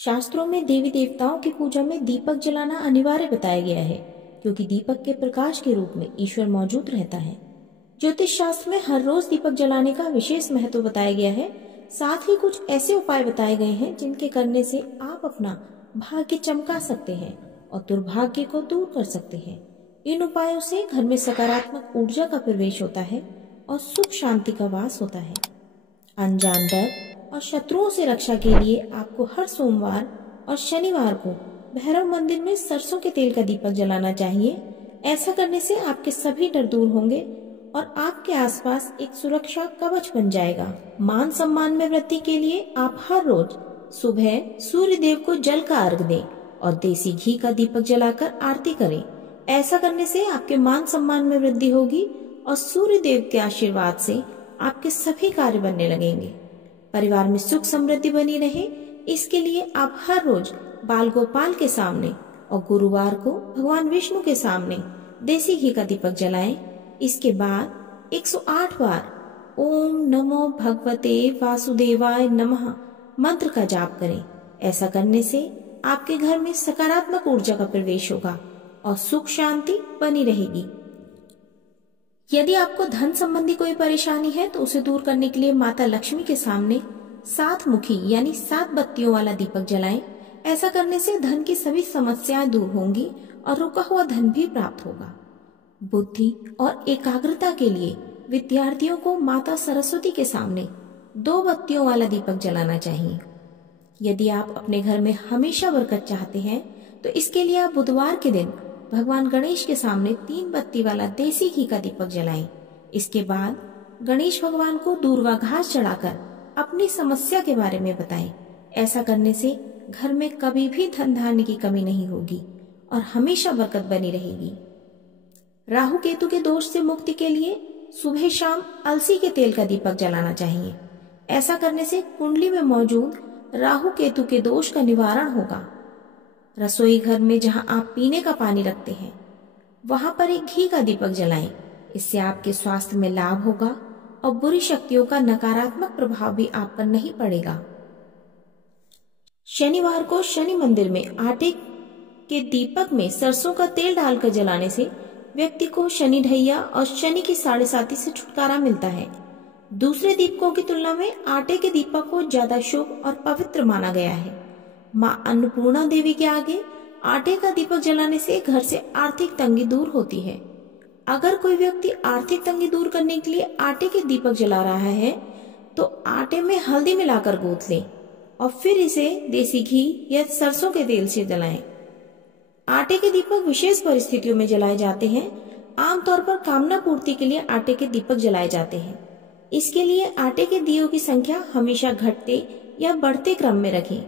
शास्त्रों में देवी देवताओं की पूजा में दीपक जलाना अनिवार्य बताया गया है, क्योंकि दीपक के प्रकाश के रूप में ईश्वर मौजूद रहता है। ज्योतिष शास्त्र में हर रोज दीपक जलाने का विशेष महत्व बताया गया है। साथ ही कुछ ऐसे उपाय बताए गए हैं जिनके करने से आप अपना भाग्य चमका सकते हैं और दुर्भाग्य को दूर कर सकते हैं। इन उपायों से घर में सकारात्मक ऊर्जा का प्रवेश होता है और सुख शांति का वास होता है। अनजान डर और शत्रुओं से रक्षा के लिए आपको हर सोमवार और शनिवार को भैरव मंदिर में सरसों के तेल का दीपक जलाना चाहिए। ऐसा करने से आपके सभी डर दूर होंगे और आपके आसपास एक सुरक्षा कवच बन जाएगा। मान सम्मान में वृद्धि के लिए आप हर रोज सुबह सूर्य देव को जल का अर्घ दें और देसी घी का दीपक जलाकर आरती करें। ऐसा करने से आपके मान सम्मान में वृद्धि होगी और सूर्य देव के आशीर्वाद से आपके सभी कार्य बनने लगेंगे। परिवार में सुख समृद्धि बनी रहे, इसके लिए आप हर रोज बाल गोपाल के सामने और गुरुवार को भगवान विष्णु के सामने देसी घी का दीपक जलाएं। इसके बाद 108 बार ओम नमो भगवते वासुदेवाय नमः मंत्र का जाप करें। ऐसा करने से आपके घर में सकारात्मक ऊर्जा का प्रवेश होगा और सुख शांति बनी रहेगी। यदि आपको धन संबंधी कोई परेशानी है तो उसे दूर करने के लिए माता लक्ष्मी के सामने 7 मुखी यानी 7 बत्तियों वाला दीपक जलाएं। ऐसा करने से धन की सभी समस्याएं दूर होंगी और रुका हुआ धन भी प्राप्त होगा। बुद्धि और एकाग्रता के लिए विद्यार्थियों को माता सरस्वती के सामने 2 बत्तियों वाला दीपक जलाना चाहिए। यदि आप अपने घर में हमेशा बरकत चाहते हैं तो इसके लिए आप बुधवार के दिन भगवान गणेश के सामने 3 बत्ती वाला देसी घी का दीपक जलाएं। इसके बाद गणेश भगवान को दूर्वा घास चढ़ाकर अपनी समस्या के बारे में बताएं। ऐसा करने से घर में कभी भी धन धान्य की कमी नहीं होगी और हमेशा बरकत बनी रहेगी। राहु केतु के दोष से मुक्ति के लिए सुबह शाम अलसी के तेल का दीपक जलाना चाहिए। ऐसा करने से कुंडली में मौजूद राहु केतु के दोष का निवारण होगा। रसोई घर में जहां आप पीने का पानी रखते हैं वहां पर एक घी का दीपक जलाएं। इससे आपके स्वास्थ्य में लाभ होगा और बुरी शक्तियों का नकारात्मक प्रभाव भी आप पर नहीं पड़ेगा। शनिवार को शनि मंदिर में आटे के दीपक में सरसों का तेल डालकर जलाने से व्यक्ति को शनि ढैया और शनि की 7.5 से छुटकारा मिलता है। दूसरे दीपकों की तुलना में आटे के दीपक को ज्यादा शुभ और पवित्र माना गया है। मां अन्नपूर्णा देवी के आगे आटे का दीपक जलाने से घर से आर्थिक तंगी दूर होती है। अगर कोई व्यक्ति आर्थिक तंगी दूर करने के लिए आटे के दीपक जला रहा है तो आटे में हल्दी मिलाकर गूंथ लें और फिर इसे देसी घी या सरसों के तेल से जलाएं। आटे के दीपक विशेष परिस्थितियों में जलाए जाते हैं। आमतौर पर कामना पूर्ति के लिए आटे के दीपक जलाए जाते हैं। इसके लिए आटे के दियों की संख्या हमेशा घटते या बढ़ते क्रम में रखें।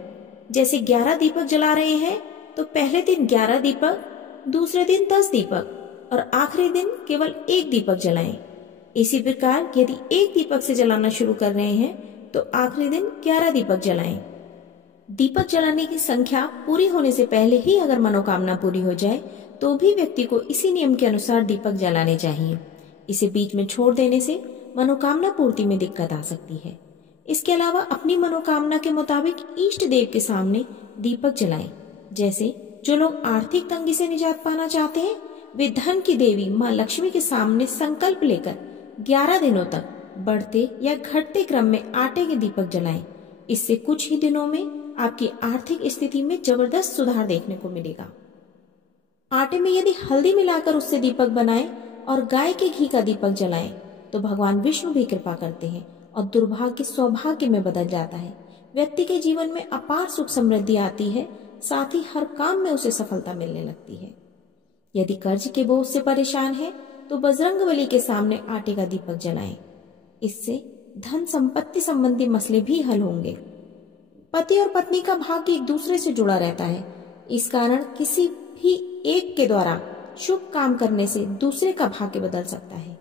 जैसे 11 दीपक जला रहे हैं तो पहले दिन 11 दीपक, दूसरे दिन 10 दीपक और आखिरी दिन केवल 1 दीपक जलाएं। इसी प्रकार यदि 1 दीपक से जलाना शुरू कर रहे हैं तो आखिरी दिन 11 दीपक जलाएं। दीपक जलाने की संख्या पूरी होने से पहले ही अगर मनोकामना पूरी हो जाए तो भी व्यक्ति को इसी नियम के अनुसार दीपक जलाने चाहिए। इसे बीच में छोड़ देने से मनोकामना पूर्ति में दिक्कत आ सकती है। इसके अलावा अपनी मनोकामना के मुताबिक इष्ट देव के सामने दीपक जलाएं। जैसे जो लोग आर्थिक तंगी से निजात पाना चाहते हैं वे धन की देवी माँ लक्ष्मी के सामने संकल्प लेकर 11 दिनों तक बढ़ते या घटते क्रम में आटे के दीपक जलाएं। इससे कुछ ही दिनों में आपकी आर्थिक स्थिति में जबरदस्त सुधार देखने को मिलेगा। आटे में यदि हल्दी मिलाकर उससे दीपक बनाएं और गाय के घी का दीपक जलाएं तो भगवान विष्णु भी कृपा करते हैं और दुर्भाग्य सौभाग्य में बदल जाता है। व्यक्ति के जीवन में अपार सुख समृद्धि आती है, साथ ही हर काम में उसे सफलता मिलने लगती है। यदि कर्ज के बोझ से परेशान है तो बजरंगबली के सामने आटे का दीपक जलाएं। इससे धन संपत्ति संबंधी मसले भी हल होंगे। पति और पत्नी का भाग्य एक दूसरे से जुड़ा रहता है। इस कारण किसी भी एक के द्वारा शुभ काम करने से दूसरे का भाग्य बदल सकता है।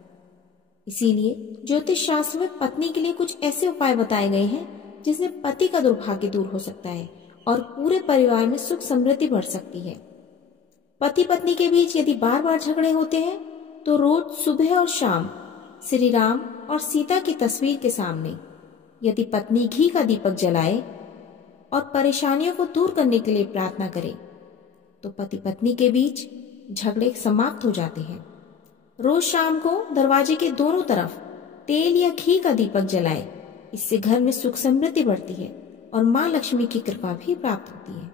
इसीलिए ज्योतिष शास्त्र में पत्नी के लिए कुछ ऐसे उपाय बताए गए हैं जिससे पति का दुर्भाग्य दूर हो सकता है और पूरे परिवार में सुख समृद्धि बढ़ सकती है। पति पत्नी के बीच यदि बार बार झगड़े होते हैं तो रोज सुबह और शाम श्री राम और सीता की तस्वीर के सामने यदि पत्नी घी का दीपक जलाए और परेशानियों को दूर करने के लिए प्रार्थना करें तो पति पत्नी के बीच झगड़े समाप्त हो जाते हैं। रोज शाम को दरवाजे के दोनों तरफ तेल या घी का दीपक जलाएं। इससे घर में सुख समृद्धि बढ़ती है और माँ लक्ष्मी की कृपा भी प्राप्त होती है।